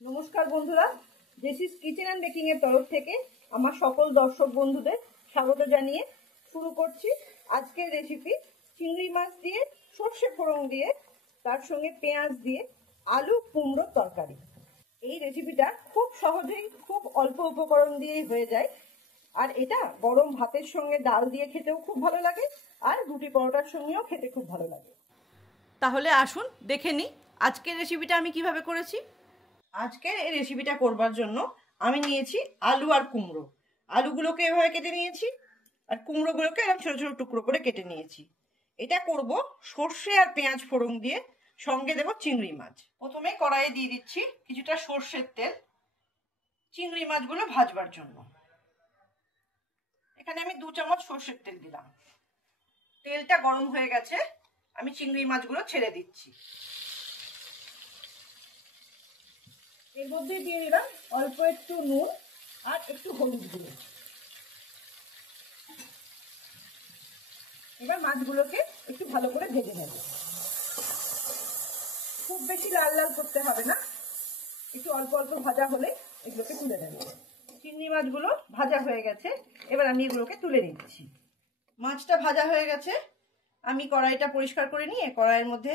নমস্কার বন্ধুরা, জেসিস kitchen and baking এর তরফ থেকে আমার সকল দর্শক বন্ধুদের স্বাগত জানিয়ে শুরু করছি আজকের রেসিপি। চিংড়ি মাছ দিয়ে সর্ষে ফোড়ন দিয়ে তার সঙ্গে পেঁয়াজ দিয়ে আলু কুমড়ো তরকারি। এই রেসিপিটা খুব সহজেই খুব অল্প উপকরণ দিয়েই হয়ে যায়, আর এটা গরম ভাতের সঙ্গে ডাল দিয়ে খেতেও খুব ভালো লাগে, আর রুটি পরোটার সঙ্গেও খেতে খুব ভালো লাগে। তাহলে আসুন দেখে নিই আজকের রেসিপিটা আমি কিভাবে করেছি। আজকের এই রেসিপিটা করবার জন্য আমি নিয়েছি আলু আর কুমড়ো। আলুগুলোকে এভাবে কেটে নিয়েছি আর কুমড়োগুলোকে এরকম ছোট ছোট টুকরো করে কেটে নিয়েছি। এটা করব সর্ষে আর পেঁয়াজ ফোড়ন দিয়ে, সঙ্গে দেব চিংড়ি মাছ। প্রথমে কড়াইয়ে দিয়ে দিচ্ছি কিছুটা সর্ষের তেল চিংড়ি মাছগুলো ভাজবার জন্য। এখানে আমি 2 চামচ সর্ষের তেল দিলাম। তেলটা গরম হয়ে গেছে, আমি চিংড়ি মাছগুলো ছেড়ে দিচ্ছি। এর মধ্যে দিয়ে দিলাম অল্প একটু নুন আর একটু হলুদ গুঁড়ো। এবার মাছগুলোকে একটু ভালো করে ভেজে নেব। খুব বেশি লাল লাল করতে হবে না, একটু অল্প অল্প ভাজা হলে এগুলোকে তুলে নেব। চিংড়ি মাছগুলো ভাজা হয়ে গেছে, এবার আমি এগুলোকে তুলে নিচ্ছি। মাছটা ভাজা হয়ে গেছে, আমি কড়াইটা পরিষ্কার করে নিয়ে কড়াইয়ের মধ্যে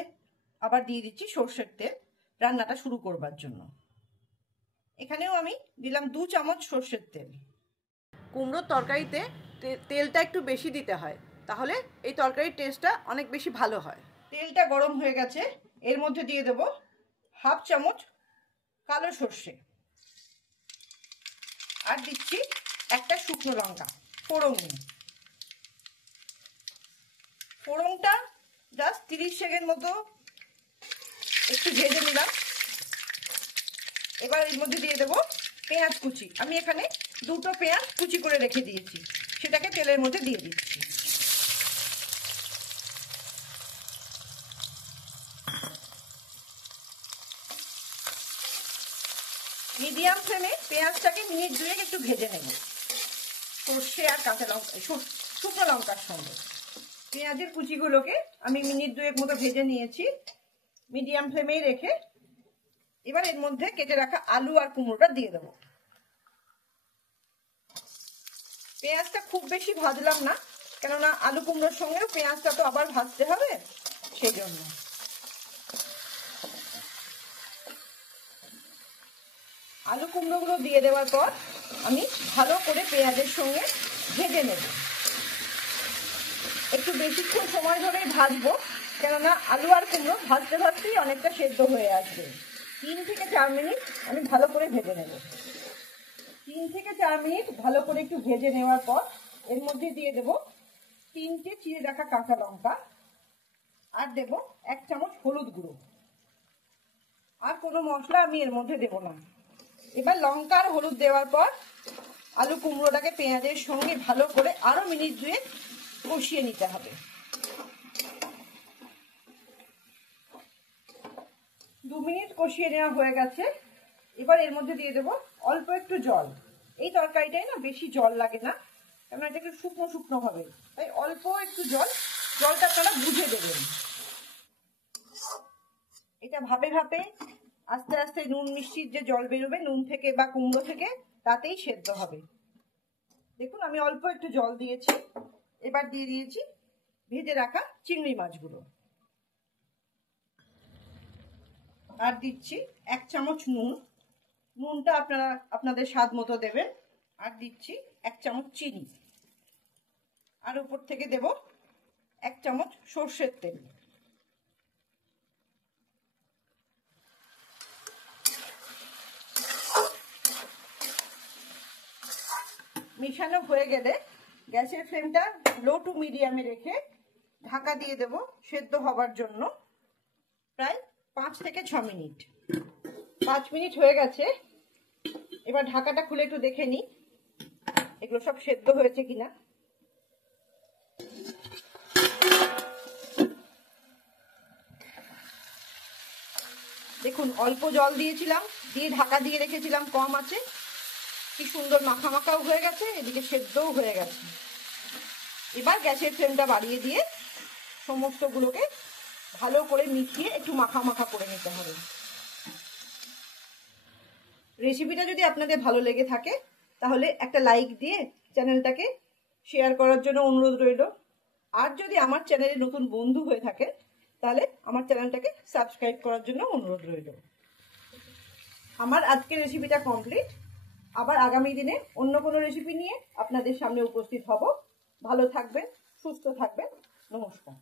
আবার দিয়ে দিচ্ছি সর্ষের তেল রান্নাটা শুরু করবার জন্য। এখানেও আমি দিলাম 2 চামচ সর্ষের তেল। কুমড়োর তরকারিতে তেলটা একটু বেশি দিতে হয়, তাহলে এই তরকারির টেস্টটা অনেক বেশি ভালো হয়। তেলটা গরম হয়ে গেছে, এর মধ্যে দিয়ে দেব 1/2 চামচ কালো সর্ষে, আর দিচ্ছি একটা শুকনো লঙ্কা ফোড়ন। ফোড়নটা জাস্ট 30 সেকেন্ড মতো একটু ভেজে নিলাম। এবার এর মধ্যে দিয়ে দেবো পেঁয়াজ কুচি। আমি এখানে 2টো পেঁয়াজ কুচি করে রেখে দিয়েছি, সেটাকে তেলের মধ্যে দিয়ে দিচ্ছি। মিডিয়াম ফ্লেমে পেঁয়াজটাকে মিনিট 2 একটু ভেজে নেব সর্ষে আর কাঁচা লঙ্কা শুকনো লঙ্কার সঙ্গে। পেঁয়াজের কুচিগুলোকে আমি মিনিট 2 মতো ভেজে নিয়েছি মিডিয়াম ফ্লেমেই রেখে। এবার এর মধ্যে কেটে রাখা আলু আর কুমড়োটা দিয়ে দেবো। পেঁয়াজটা খুব বেশি ভাজলাম না, কেননা আলু কুমড়োর সঙ্গেও পেঁয়াজটা তো আবার ভাজতে হবে, সেই জন্য। আলু কুমড়োগুলো দিয়ে দেওয়ার পর আমি ভালো করে পেঁয়াজের সঙ্গে ভেজে নেব। একটু বেশিক্ষণ সময় ধরেই ভাজবো, কেননা আলু আর কুমড়ো ভাজতে ভাজতেই অনেকটা সেদ্ধ হয়ে আসবে। 3 থেকে 4 মিনিট আমি ভালো করে ভেজে নেব। 3 থেকে 4 মিনিট ভালো করে একটু ভেজে নেওয়ার পর এর মধ্যে দিয়ে দেব 3টে চিড়ে রাখা কাঁচা লঙ্কা, আর দেব 1 চামচ হলুদ গুঁড়ো। আর কোনো মশলা আমি এর মধ্যে দেব না। এবার লঙ্কা আর হলুদ দেওয়ার পর আলু কুমড়োটাকে পেঁয়াজের সঙ্গে ভালো করে আরো মিনিট 2 কষিয়ে নিতে হবে। 2 মিনিট কষিয়ে নেওয়া হয়ে গেছে। এবার এর মধ্যে দিয়ে দেবো অল্প একটু জল। এই তরকারিটাই না বেশি জল লাগে না, কারণ এটা একটু শুকনো শুকনো হবে, তাই অল্প একটু জলটা আপনারা বুঝে দেবেন। এটা ভাপে ভাপে আস্তে আস্তে নুন মিষ্টির যে জল বেরোবে নুন থেকে বা কুমড়ো থেকে, তাতেই সেদ্ধ হবে। দেখুন আমি অল্প একটু জল দিয়েছি। এবার দিয়ে দিয়েছি ভেজে রাখা চিংড়ি মাছগুলো, আর দিচ্ছি 1 চামচ নুন। নুনটা আপনারা আপনাদের স্বাদ মতো দেবেন। আর দিচ্ছি 1 চামচ চিনি, আর উপর থেকে দেব 1 চামচ সর্ষের তেল। মিশানো হয়ে গেলে গ্যাসের ফ্লেমটা লো টু মিডিয়ামে রেখে ঢাকা দিয়ে দেব সেদ্ধ হবার জন্য প্রায় 5 থেকে 6 মিনিট। 5 মিনিট হয়ে গেছে। এবার ঢাকাটা খুলে একটু দেখে নিই এগুলো সব সেদ্ধ হয়েছে কিনা। দেখুন অল্প জল দিয়েছিলাম, দিয়ে ঢাকা দিয়ে রেখেছিলাম কম আছে, কি সুন্দর মাখা মাখাও হয়ে গেছে, এদিকে সেদ্ধও হয়ে গেছে। এবার গ্যাসের ফ্লেমটা বাড়িয়ে দিয়ে সমস্তগুলোকে ভালো করে মিশিয়ে একটু মাখা মাখা করে নিতে হবে। রেসিপিটা যদি আপনাদের ভালো লেগে থাকে তাহলে একটা লাইক দিয়ে চ্যানেলটাকে শেয়ার করার জন্য অনুরোধ রইল। আর যদি আমার চ্যানেলে নতুন বন্ধু হয়ে থাকে তাহলে আমার চ্যানেলটাকে সাবস্ক্রাইব করার জন্য অনুরোধ রইল। আমার আজকের রেসিপিটা কমপ্লিট। আবার আগামী দিনে অন্য কোনো রেসিপি নিয়ে আপনাদের সামনে উপস্থিত হব। ভালো থাকবেন, সুস্থ থাকবেন। নমস্কার।